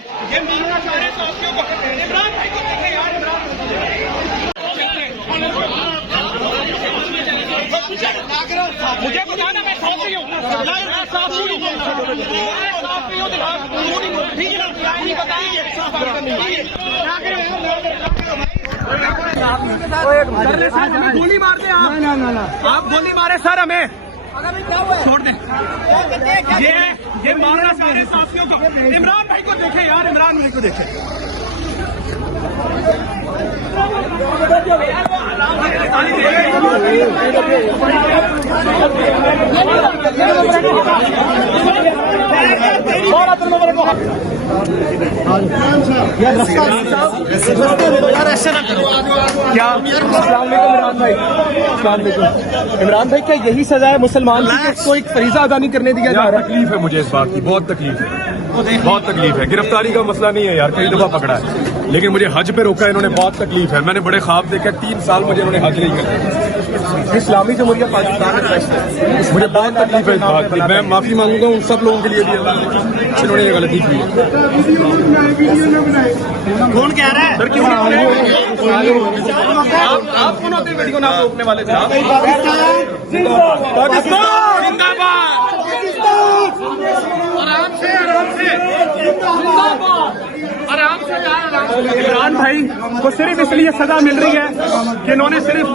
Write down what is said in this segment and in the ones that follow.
ये मामला सारे साथियों को इमरान भाई को देखे यार इमरान मुझे बताना मैं साथी हूँ ठीक है ना नहीं बताइए गोली मार दे आप आप गोली मारे सर हमें छोड़ दें ये मामला सारे साथियों को इमरान भाई को देखे यार इमरान भाई को देखे क्या इमरान भाई क्या यही सजा है मुसलमान की कि इसको एक फरीजा अदा नहीं करने दिया जा रहा? तकलीफ है मुझे इस बात की, बहुत तकलीफ है, बहुत तकलीफ है। गिरफ्तारी का मसला नहीं है यार, कई दफा पकड़ा है, लेकिन मुझे हज पे रोका है इन्होंने, बहुत तकलीफ है। मैंने बड़े ख्वाब देखे, 3 साल मुझे इन्होंने हज नहीं किया। इस्लामी जमहूरिया पाकिस्तान में मुझे बहुत तकलीफ है इस बात की, मैं माफी मांगूंगा उन सब लोगों के लिए भी जिन्होंने ये गलती की है। कौन कह रहा है सर क्यों आप कौन होते वीडियो ना रोकने वाले थे? इमरान भाई को सिर्फ इसलिए सजा मिल रही है कि इन्होंने सिर्फ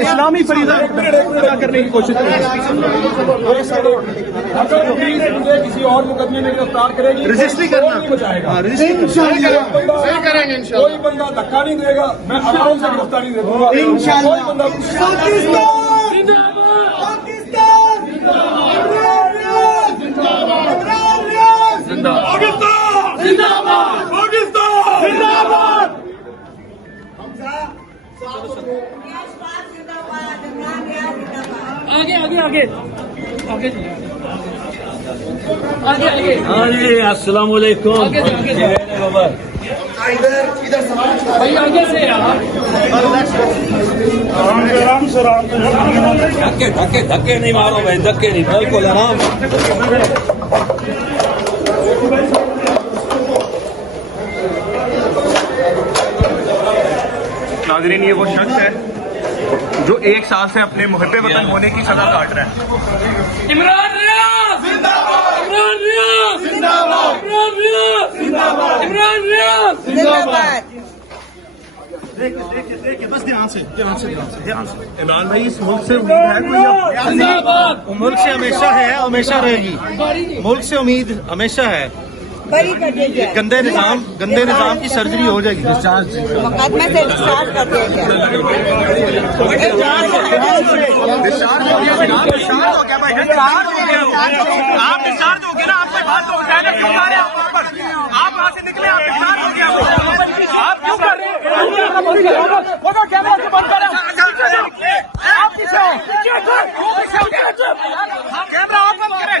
इस्लामी फरीजा अदा करने की कोशिश की। अगर मुझे किसी और मुकदमे में गिरफ्तार करेगी, रजिस्ट्री करना बचाएगा, सही करेंगे। कोई बंदा धक्का नहीं देगा, मैं आराम से गिरफ्तारी दे दूंगा इंशाल्लाह। कोई बंदा आगे आगे आगे आगे आगे आगे अरे अस्सलाम वालेकुम। भाई आगे से यार धक्के धक्के धक्के नहीं मारो भाई, धक्के नहीं, बिल्कुल आराम। नाज़रीन ये वो शख्स है जो 1 साल से अपने मुहब्बे वतन होने की सजा काट रहा है। इमरान रियाज जिंदाबाद, इमरान रियाज जिंदाबाद, इमरान रियाज जिंदाबाद, इमरान रियाज जिंदाबाद। देखिए बस ध्यान से इमरान भाई इस मुल्क से उम्मीद है कोई? जिंदाबाद। मुल्क से हमेशा है, हमेशा रहेगी। मुल्क से उम्मीद हमेशा है। गंदे निजाम की सर्जरी हो जाएगी। मुकदमे से डिस्चार्ज कर दिया गया। आप डिस्चार्ज हो गए ना, आपसे बात तो हो जाएगा। क्यों आ रहे हैं आप वहाँ से निकले, आप डिस्चार्ज हो गया, आप क्यों कर रहे हैं? फोटो कैमरा से बंद करें, आप पीछे हो, कैमरा आप बंद करें।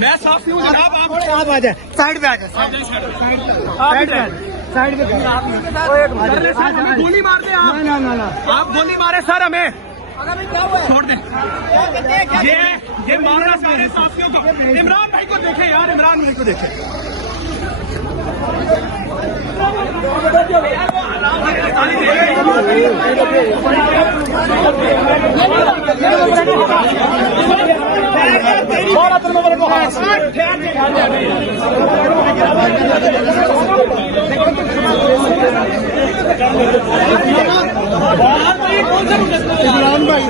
मैं साफी हूँ जनाब, आप आ जाए, साइड पे आ जाए, साइड पे गोली मार दे आप आप गोली मारे सर हमें छोड़ दें ये मामला सारे साथियों को इमरान भाई को देखे यार इमरान भाई को देखे इमरान भाई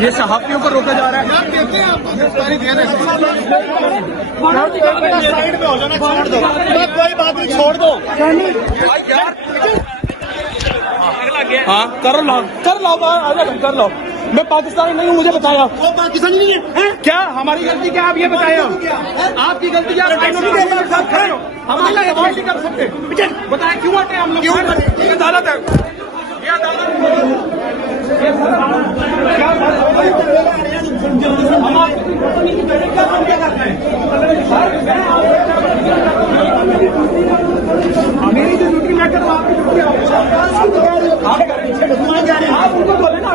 ये सहाफियों को रोका जा रहा है। साइड में हो जाना, छोड़ दो, कोई बात नहीं, छोड़ दो यार। हाँ कर लो आजा कर लो। मैं पाकिस्तानी नहीं हूँ, मुझे बताया। वो पाकिस्तानी नहीं है? क्या हमारी गलती क्या, आप ये बताएं। आपकी गलती क्या, हम अल्लाह अवॉइड नहीं कर सकते। बताएं क्यों आते हैं हम लोग? ये अदालत है, ये अदालत मेरी जो ड्यूटी मैं कर रहा हूँ, आप उनको बोले ना।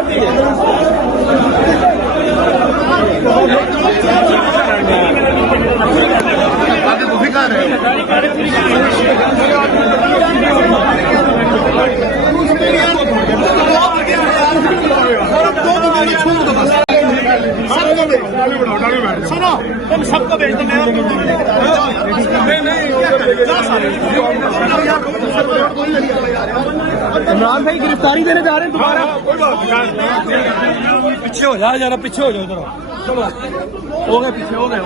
सुनो, तुम सबको भेज दो। इमरान भाई गिरफ्तारी देने जा रहे हैं दोबारा। पीछे हो जाओ जरा, पीछे हो जाओ जरा। हो गए पीछे, हो गए।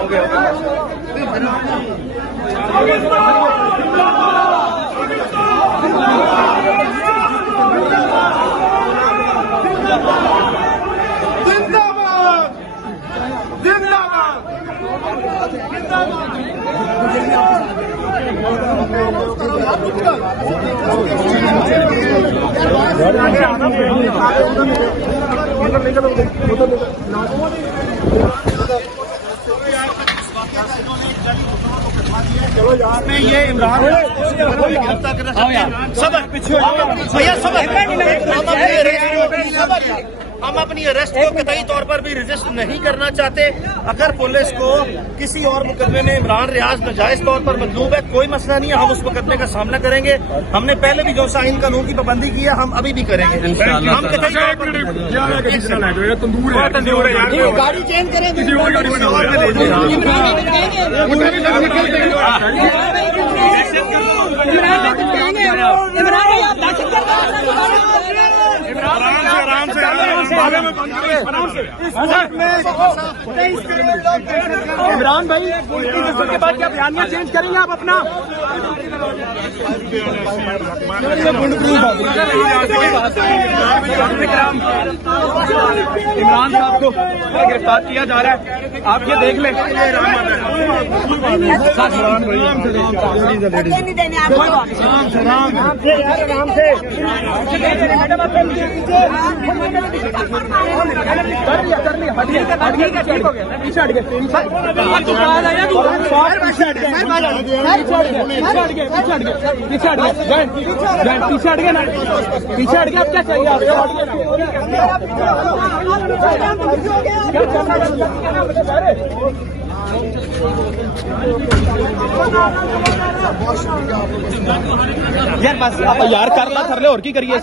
में ये इमरान गिरफ्तार करना सबर पीछे भैया सबर। हम अपनी अरेस्ट को कतई तौर पर भी रेजिस्ट नहीं करना चाहते। अगर पुलिस को किसी और मुकदमे में इमरान रियाज नाजायज तौर पर मतलूब है, कोई मसला नहीं है, हम उस मुकदमे का सामना करेंगे। हमने पहले भी जो आइन कानून की पाबंदी की है, हम अभी भी करेंगे। हम कतई तौर पर गाड़ी चेंज करें। इमरान भाई के बाद क्या बयानिया चेंज करेंगे आप अपना? इमरान साहब को गिरफ्तार किया जा रहा है, आप ये देख लें। पीछे हट गया, अब क्या चाहिए आपको? यार बस यार कर ला कर ले और की करिए। अब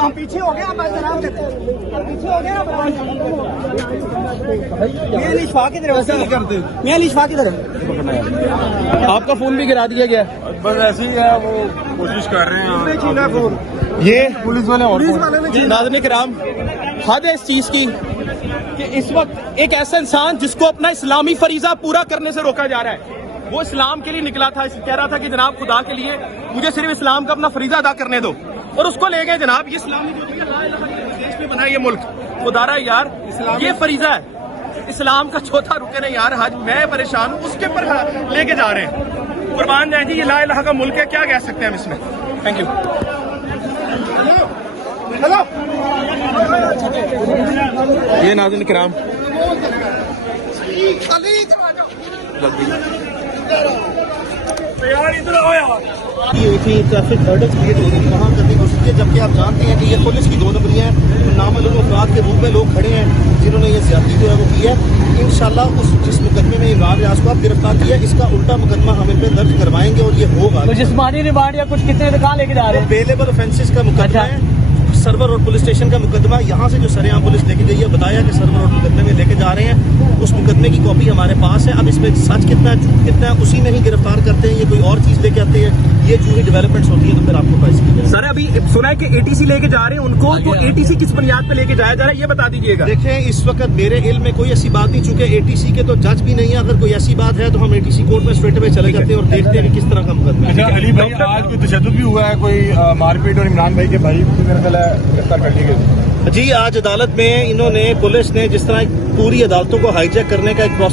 हम पीछे हो गए, आप आराम से पीछे हो गए। लिशफा की तरफ ऐसे करते, मैं लिशफा की तरफ। आपका फोन भी गिरा दिया गया। बस ऐसे ही है, वो कोशिश कर रहे हैं। ये पुलिस वाले और नाज़रीन किराम, हद है इस चीज की कि इस वक्त एक ऐसा इंसान जिसको अपना इस्लामी फरीजा पूरा करने से रोका जा रहा है, वो इस्लाम के लिए निकला था, कह रहा था कि जनाब खुदा के लिए मुझे सिर्फ इस्लाम का अपना फरीजा अदा करने दो, और उसको ले गए जनाब। ये इस्लामी देश में बना ये मुल्क, खुदारा यार ये फरीजा है, इस्लाम का चौथा रुकन है यार। आज मैं परेशान हूँ, उसके ऊपर लेके जा रहे हैं। कुर्बान जाए जी, ये ला इलाहा का मुल्क है, क्या कह सकते हैं हम इसमें। Thank you. ये नाज़रीन किराम ट्रैफिक हर्डल क्रिएट हो रही है, वहाँ करने की कोशिश की, जबकि आप जानते हैं कि ये पुलिस की 2 नंबरियां हैं। नामालूम अफराद के रूप में लोग खड़े हैं जिन्होंने ये ज्यादती जो है वो की है। इंशाल्लाह उस जिस मुकदमे में इमरान रियाज को आप गिरफ्तार किया, इसका उल्टा मुकदमा हम इन पे दर्ज करवाएंगे और ये होगा। तो जिस्मानी रिमांड या कुछ कितने कहाँ लेके जा रहे हैं? अवेलेबल ऑफेंसेस का मुकदमा है, सर्वर रोड पुलिस स्टेशन का मुकदमा यहाँ से जो सरेआम पुलिस लेके गई है, बताया कि सर्वर रोड मुकदमे में लेके जा रहे हैं। उस मुकदमे की कॉपी हमारे पास है। अब इसमें सच कितना है, झूठ कितना है, उसी में ही गिरफ्तार करते हैं, ये कोई और चीज लेके आते हैं, ये जो ही डेवलपमेंट्स होती है तो फिर आपको प्राइस की जाए। सर अभी सुना है कि एटीसी लेके जा रहे हैं उनको, तो एटीसी किस बुनियाद पे लेके जाया जा रहा है ये बता दीजिएगा। देखें, इस वक्त मेरे इल्म में कोई ऐसी बात नहीं, चूंकि एटीसी के तो जज भी नहीं है। अगर कोई ऐसी बात है तो हम एटीसी कोर्ट में स्ट्रेट अवे चले जाते हैं और देखते हैं कि किस तरह का मुकदमा है। अच्छा अली भाई, आज कोई तशद्दुद भी हुआ है, कोई मारपीट, और इमरान भाई के भाई को मेरा ख्याल है गिरफ्तार कर ली गई। जी, आज अदालत में इन्होंने, पुलिस ने जिस तरह पूरी अदालतों को हाईजैक करने का एक प्रोसेस